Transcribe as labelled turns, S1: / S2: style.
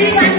S1: Everybody